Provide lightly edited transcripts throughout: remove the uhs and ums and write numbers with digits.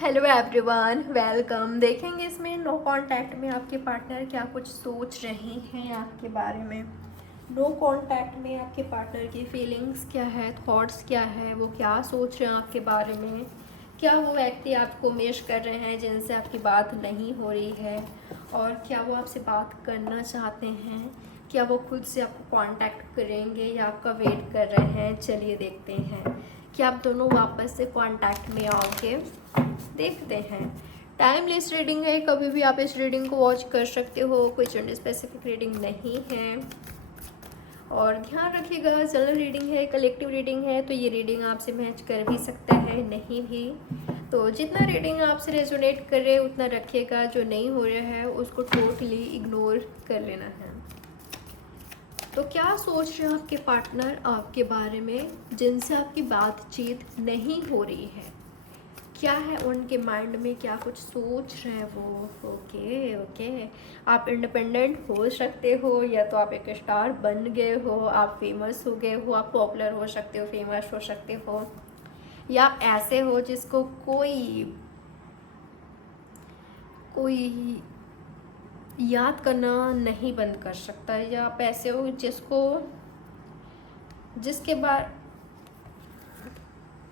Hello everyone, welcome. देखेंगे इसमें no contact में आपके पार्टनर क्या कुछ सोच रहे हैं आपके बारे में। नो कांटेक्ट में आपके पार्टनर की फीलिंग्स क्या है, थॉट्स क्या है, वो क्या सोच रहे हैं आपके बारे में। क्या वो व्यक्ति आपको मिस कर रहे हैं जिनसे आपकी बात नहीं हो रही है, और क्या वो आपसे बात करना चाहते हैं। क्या वो खुद से आपको कांटेक्ट करेंगे या आपका वेट कर रहे हैं। चलिए देखते हैं कि आप दोनों वापस से कांटेक्ट में आओगे। देखते हैं। टाइमलेस रीडिंग है, कभी भी आप इस रीडिंग को वॉच कर सकते हो, कोई जनरल स्पेसिफिक रीडिंग नहीं है। और ध्यान रखिएगा, जनरल रीडिंग है, कलेक्टिव रीडिंग है, तो ये रीडिंग आपसे मैच कर भी सकता है, नहीं भी। तो जितना रीडिंग आपसे रेजोनेट कर रहे उतना रखिएगा, जो नहीं हो रहा है उसको टोटली इग्नोर कर लेना है। तो क्या सोच रहे हैं आपके पार्टनर आपके बारे में जिनसे आपकी बातचीत नहीं हो रही है। क्या है उनके माइंड में, क्या कुछ सोच रहे हैं वो। Okay okay. आप इंडिपेंडेंट हो सकते हो, या तो आप एक स्टार बन गए हो, आप फेमस हो गए हो, आप पॉपुलर हो सकते हो, फेमस हो सकते हो, या आप ऐसे हो जिसको कोई कोई याद करना नहीं बंद कर सकता, या आप ऐसे हो जिसके बाद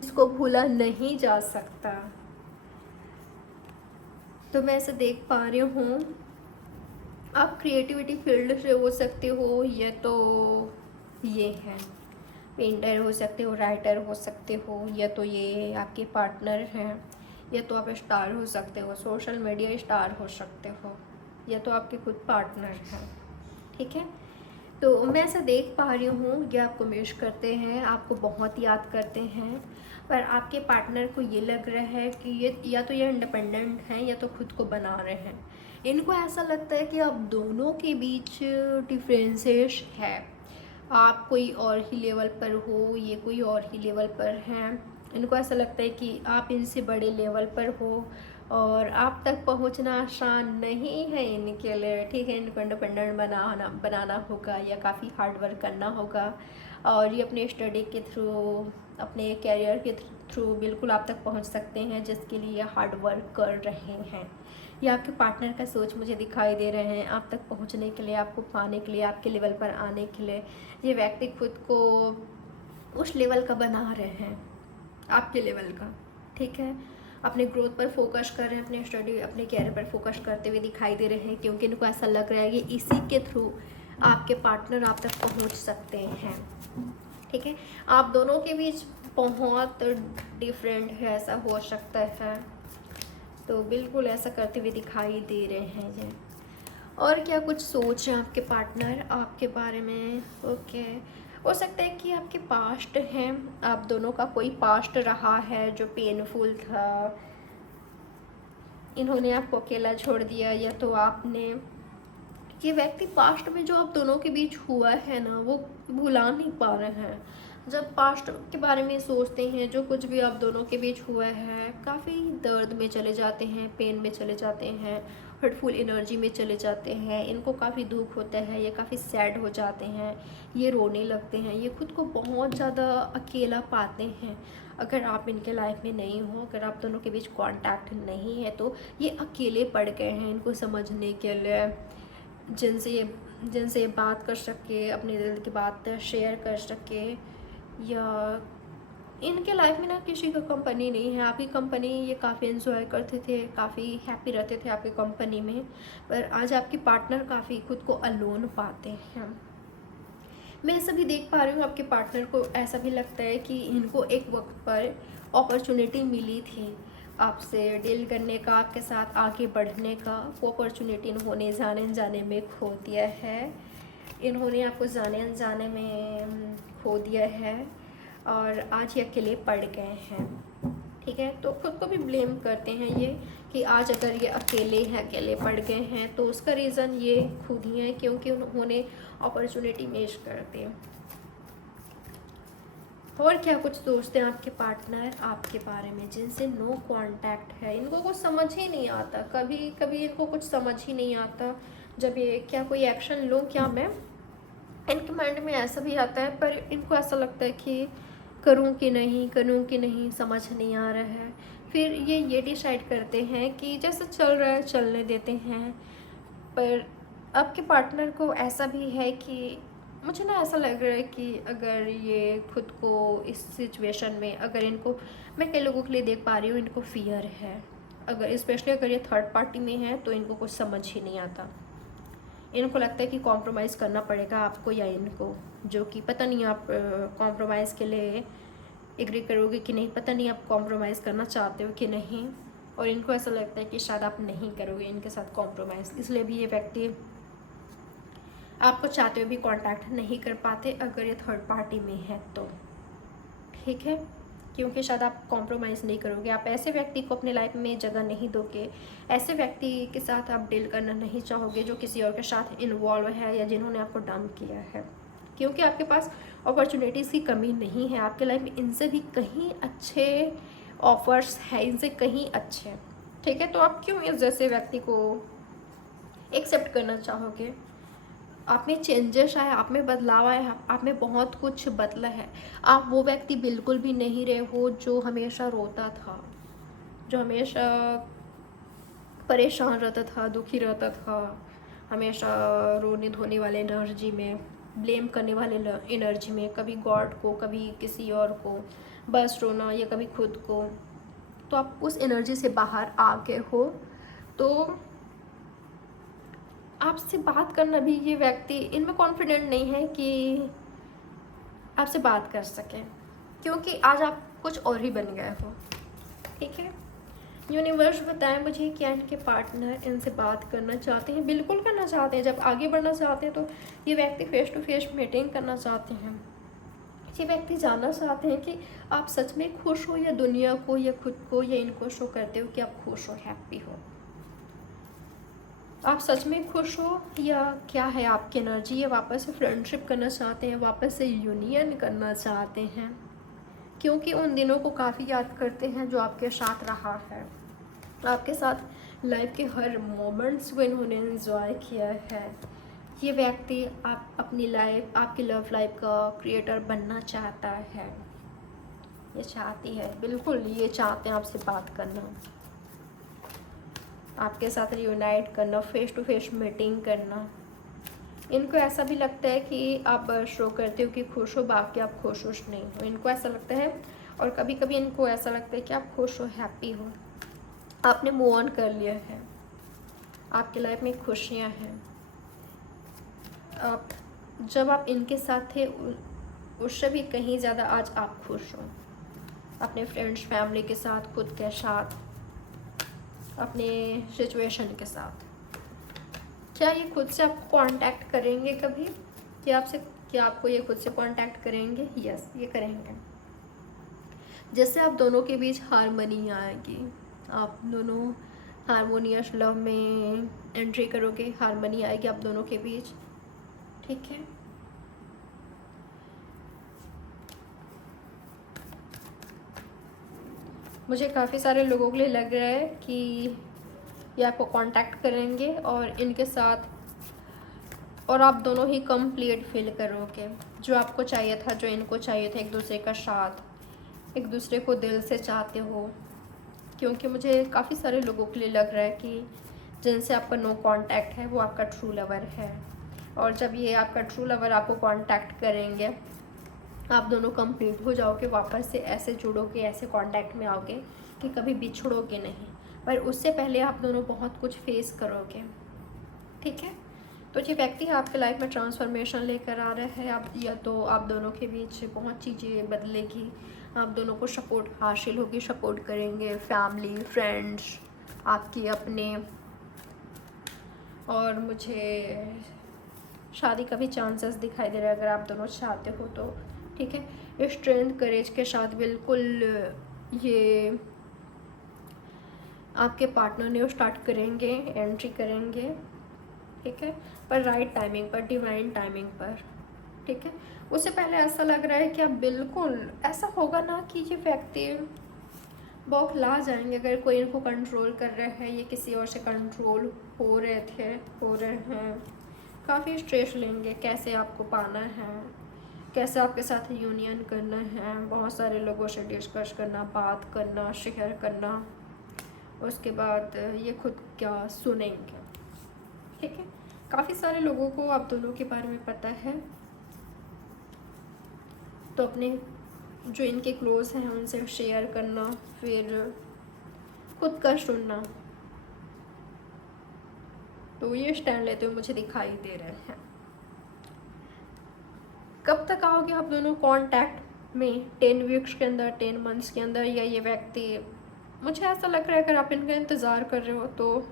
जिसको भूला नहीं जा सकता। तो मैं ऐसे देख पा रही हूँ, आप क्रिएटिविटी फील्ड से हो सकते हो, या तो ये है पेंटर हो सकते हो, राइटर हो सकते हो, या तो ये आपके पार्टनर हैं, या तो आप स्टार हो सकते हो, सोशल मीडिया स्टार हो सकते हो, या तो आपके खुद पार्टनर हैं। ठीक है। तो मैं ऐसा देख पा रही हूँ कि आपको मिस करते हैं, आपको बहुत याद करते हैं, पर आपके पार्टनर को ये लग रहा है कि ये या तो ये इंडिपेंडेंट हैं या तो खुद को बना रहे हैं। इनको ऐसा लगता है कि आप दोनों के बीच डिफरेंसेस है। आप कोई और ही लेवल पर हो, ये कोई और ही लेवल पर हैं। इनको ऐसा लगता है कि आप इनसे बड़े लेवल पर हो और आप तक पहुंचना आसान नहीं है इनके लिए। ठीक है, इनको इंडिपेंडेंट बनाना होगा, या काफ़ी हार्ड वर्क करना होगा, और ये अपने स्टडी के थ्रू, अपने कैरियर के थ्रू बिल्कुल आप तक पहुंच सकते हैं, जिसके लिए हार्ड वर्क कर रहे हैं। ये आपके पार्टनर का सोच मुझे दिखाई दे रहे हैं, आप तक पहुंचने के लिए, आपको पाने के लिए, आपके लेवल पर आने के लिए। ये व्यक्ति खुद को उस लेवल का बना रहे हैं, आपके लेवल का। ठीक है, अपने ग्रोथ पर फोकस कर रहे हैं, अपने स्टडी, अपने कैरियर पर फोकस करते हुए दिखाई दे रहे हैं, क्योंकि इनको ऐसा लग रहा है कि इसी के थ्रू आपके पार्टनर आप तक पहुंच सकते हैं। ठीक है, आप दोनों के बीच बहुत डिफरेंट है, ऐसा हो सकता है। तो बिल्कुल ऐसा करते हुए दिखाई दे रहे हैं ये। और क्या कुछ सोच रहे हैं आपके पार्टनर आपके बारे में। ओके, हो सकता है कि आपके पास्ट हैं, आप दोनों का कोई पास्ट रहा है जो पेनफुल था। इन्होंने आपको अकेला छोड़ दिया, या तो आपने, ये व्यक्ति पास्ट में जो आप दोनों के बीच हुआ है ना, वो भुला नहीं पा रहे हैं। जब पास्ट के बारे में सोचते हैं, जो कुछ भी आप दोनों के बीच हुआ है, काफ़ी दर्द में चले जाते हैं, पेन में चले जाते हैं, हर्टफुल एनर्जी में चले जाते हैं। इनको काफ़ी दुख होता है, ये काफ़ी सैड हो जाते हैं, ये रोने लगते हैं, ये खुद को बहुत ज़्यादा अकेला पाते हैं। अगर आप इनके लाइफ में नहीं हो, अगर आप दोनों के बीच कांटेक्ट नहीं है, तो ये अकेले पड़ गए हैं। इनको समझने के लिए जिनसे ये बात कर सके, अपने दिल की बात शेयर कर सके, या इनके लाइफ में ना किसी का कंपनी नहीं है। आपकी कंपनी ये काफ़ी एंजॉय करते थे, काफ़ी हैप्पी रहते थे आपकी कंपनी में, पर आज आपके पार्टनर काफ़ी खुद को अलोन पाते हैं। मैं ऐसा भी देख पा रही हूँ, आपके पार्टनर को ऐसा भी लगता है कि इनको एक वक्त पर अपॉर्चुनिटी मिली थी आपसे डील करने का, आपके साथ आगे बढ़ने का। वो अपॉर्चुनिटी इन्होंने जाने अनजाने में खो दिया है। इन्होंने आपको जाने अनजाने में खो दिया है, और आज ये अकेले पड़ गए हैं। ठीक है, तो खुद को भी ब्लेम करते हैं ये, कि आज अगर ये अकेले हैं, अकेले पड़ गए हैं, तो उसका रीज़न ये खुद ही है, क्योंकि उन्होंने अपॉर्चुनिटी मिस कर दी। और क्या कुछ सोचते हैं आपके पार्टनर आपके बारे में जिनसे नो कांटेक्ट है। इनको कुछ समझ ही नहीं आता, कभी कभी इनको कुछ समझ ही नहीं आता जब ये क्या कोई एक्शन लूँ क्या मैं। इनके माइंड में ऐसा भी आता है, पर इनको ऐसा लगता है कि करूं कि नहीं, करूं कि नहीं, समझ नहीं आ रहा है। फिर ये डिसाइड करते हैं कि जैसे चल रहा है चलने देते हैं। पर आपके पार्टनर को ऐसा भी है कि मुझे ना ऐसा लग रहा है कि अगर ये खुद को इस सिचुएशन में, अगर इनको, मैं कई लोगों के लिए देख पा रही हूँ इनको फियर है, अगर स्पेशली अगर ये थर्ड पार्टी में है तो इनको कुछ समझ ही नहीं आता। इनको लगता है कि कॉम्प्रोमाइज़ करना पड़ेगा आपको या इनको, जो कि पता नहीं आप कॉम्प्रोमाइज़ के लिए एग्री करोगे कि नहीं, पता नहीं आप कॉम्प्रोमाइज़ करना चाहते हो कि नहीं। और इनको ऐसा लगता है कि शायद आप नहीं करोगे इनके साथ कॉम्प्रोमाइज़, इसलिए भी ये व्यक्ति आपको चाहते हुए भी कांटेक्ट नहीं कर पाते अगर ये थर्ड पार्टी में है तो, ठीक है। क्योंकि शायद आप कॉम्प्रोमाइज़ नहीं करोगे, आप ऐसे व्यक्ति को अपने लाइफ में जगह नहीं दोगे, ऐसे व्यक्ति के साथ आप डील करना नहीं चाहोगे जो किसी और के साथ इन्वॉल्व है या जिन्होंने आपको डंप किया है। क्योंकि आपके पास अपॉर्चुनिटीज़ की कमी नहीं है, आपके लाइफ में इनसे भी कहीं अच्छे ऑफर्स है, इनसे कहीं अच्छे, ठीक है। तो आप क्यों इस जैसे व्यक्ति को एक्सेप्ट करना चाहोगे? आप में चेंजेस आए, आप में बदलाव आया, आप में बहुत कुछ बदला है। आप वो व्यक्ति बिल्कुल भी नहीं रहे हो जो हमेशा रोता था, जो हमेशा परेशान रहता था, दुखी रहता था, हमेशा रोने धोने वाले एनर्जी में, ब्लेम करने वाले एनर्जी में, कभी गॉड को, कभी किसी और को बस रोना, या कभी खुद को। तो आप उस एनर्जी से बाहर आ गए हो। तो आपसे बात करना भी ये व्यक्ति इनमें कॉन्फिडेंट नहीं है कि आपसे बात कर सके, क्योंकि आज आप कुछ और ही बन गए हो, ठीक है। यूनिवर्स बताएं मुझे क्या इनके पार्टनर इनसे बात करना चाहते हैं, बिल्कुल करना चाहते हैं। जब आगे बढ़ना चाहते हैं तो ये व्यक्ति फेस टू फेस मीटिंग करना चाहते हैं। ये व्यक्ति जानना चाहते हैं कि आप सच में खुश हो, या दुनिया को या खुद को या इनको शो करते हो कि आप खुश हो, हैप्पी हो। आप सच में खुश हो या क्या है आपकी एनर्जी? ये वापस से फ्रेंडशिप करना चाहते हैं, वापस से यूनियन करना चाहते हैं, क्योंकि उन दिनों को काफ़ी याद करते हैं जो आपके साथ रहा है, आपके साथ लाइफ के हर मोमेंट्स को इन्होंने एंजॉय किया है। ये व्यक्ति आप अपनी लाइफ, आपकी लव लाइफ का क्रिएटर बनना चाहता है, ये चाहती है, बिल्कुल ये चाहते हैं आपसे बात करना, आपके साथ रियूनाइट करना, फेस टू फेस मीटिंग करना। इनको ऐसा भी लगता है कि आप शो करते हो कि खुश हो, बाकी आप खुश नहीं हो, इनको ऐसा लगता है। और कभी कभी इनको ऐसा लगता है कि आप खुश हो, हैप्पी हो, आपने मूव ऑन कर लिया है, आपकी लाइफ में खुशियाँ हैं। आप जब आप इनके साथ थे उससे भी कहीं ज़्यादा आज आप खुश हो, अपने फ्रेंड्स, फैमिली के साथ, खुद के साथ, अपने सिचुएशन के साथ। क्या ये खुद से आपको कांटेक्ट करेंगे कभी? क्या आपको ये खुद से कांटेक्ट करेंगे? यस, ये करेंगे। जैसे आप दोनों के बीच हारमोनी आएगी, आप दोनों हारमोनियस लव में एंट्री करोगे, हारमोनी आएगी आप दोनों के बीच, ठीक है। मुझे काफ़ी सारे लोगों के लिए लग रहा है कि ये आपको कांटेक्ट करेंगे और इनके साथ, और आप दोनों ही कंप्लीट फील करोगे जो आपको चाहिए था, जो इनको चाहिए था, एक दूसरे का साथ, एक दूसरे को दिल से चाहते हो। क्योंकि मुझे काफ़ी सारे लोगों के लिए लग रहा है कि जिनसे आपका नो कांटेक्ट है वो आपका ट्रू लवर है, और जब ये आपका ट्रू लवर आपको कांटेक्ट करेंगे आप दोनों कंप्लीट हो जाओगे, वापस से ऐसे जुड़ोगे, ऐसे कांटेक्ट में आओगे कि कभी बिछड़ोगे नहीं। पर उससे पहले आप दोनों बहुत कुछ फेस करोगे, ठीक है। तो ये व्यक्ति आपके लाइफ में ट्रांसफॉर्मेशन लेकर आ रहा है। आप या तो आप दोनों के बीच बहुत चीज़ें बदलेगी, आप दोनों को सपोर्ट हासिल होगी, सपोर्ट करेंगे फैमिली, फ्रेंड्स, आपकी अपने, और मुझे शादी का भी चांसेस दिखाई दे रहा है अगर आप दोनों चाहते हो तो, ठीक है। स्ट्रेंथ, करेज के साथ बिल्कुल ये आपके पार्टनर ने स्टार्ट करेंगे, एंट्री करेंगे, ठीक है। पर राइट टाइमिंग पर, डिवाइन टाइमिंग पर, ठीक है। उससे पहले ऐसा लग रहा है कि आप बिल्कुल, ऐसा होगा ना कि ये व्यक्ति बौखला जाएंगे अगर कोई इनको कंट्रोल कर रहा है, ये किसी और से कंट्रोल हो रहे हैं, काफ़ी स्ट्रेस लेंगे कैसे आपको पाना है, कैसे आपके साथ यूनियन करना है, बहुत सारे लोगों से डिस्कस करना, बात करना, शेयर करना, उसके बाद ये खुद क्या सुनेंगे। ठीक है, काफ़ी सारे लोगों को आप दोनों के बारे में पता है, तो अपने जो इनके क्लोज हैं उनसे शेयर करना, फिर खुद का सुनना, तो ये स्टैंड लेते हुए मुझे दिखाई दे रहे हैं। कब तक आओगे आप दोनों कांटेक्ट में? 10 वीक्स के अंदर, 10 मंथ्स के अंदर, या ये व्यक्ति, मुझे ऐसा लग रहा है अगर आप इनका इंतज़ार कर रहे हो तो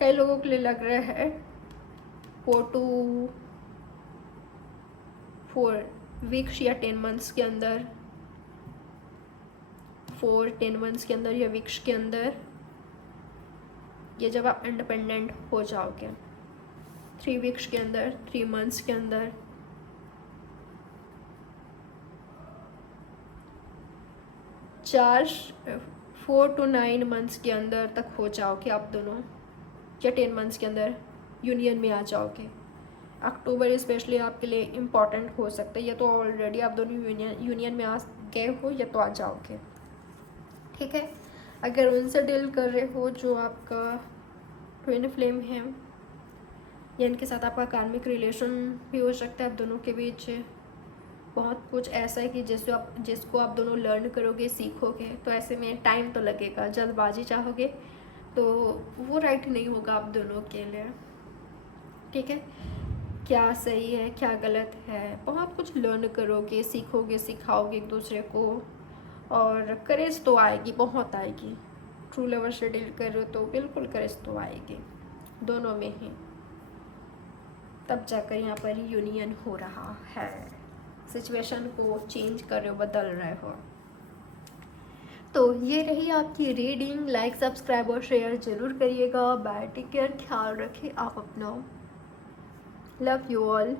कई लोगों के लिए लग रहा है 4 वीक्स या 10 मंथ्स के अंदर, 10 मंथ्स के अंदर या वीक्स के अंदर, ये जब आप इंडिपेंडेंट हो जाओगे, 3 वीक्स के अंदर, 3 मंथ्स के अंदर, 4 to 9 मंथ्स के अंदर तक हो जाओगे आप दोनों, या 10 मंथ्स के अंदर यूनियन में आ जाओगे। अक्टूबर स्पेशली आपके लिए इम्पॉर्टेंट हो सकता है, या तो ऑलरेडी आप दोनों यूनियन में आ गए हो या तो आ जाओगे। ठीक है, अगर उनसे डील कर रहे हो जो आपका ट्विन फ्लेम है, या इनके साथ आपका कार्मिक रिलेशन भी हो सकता है, आप दोनों के बीच बहुत कुछ ऐसा है कि जिसको आप दोनों लर्न करोगे, सीखोगे, तो ऐसे में टाइम तो लगेगा। जल्दबाजी चाहोगे तो वो राइट नहीं होगा आप दोनों के लिए। ठीक है, क्या सही है क्या गलत है, बहुत कुछ लर्न करोगे, सीखोगे, सिखाओगे एक दूसरे को, और करेज तो आएगी, बहुत आएगी। ट्रू लवर से डील कर रहे हो तो बिल्कुल करेज तो आएगी दोनों में ही, तब जाकर यहाँ पर यूनियन हो रहा है। सिचुएशन को चेंज कर रहे हो, बदल रहे हो। तो ये रही आपकी रीडिंग। लाइक, सब्सक्राइब और शेयर जरूर करिएगा। बाय, टेक केयर, ख्याल रखिए आप अपना। Love you all.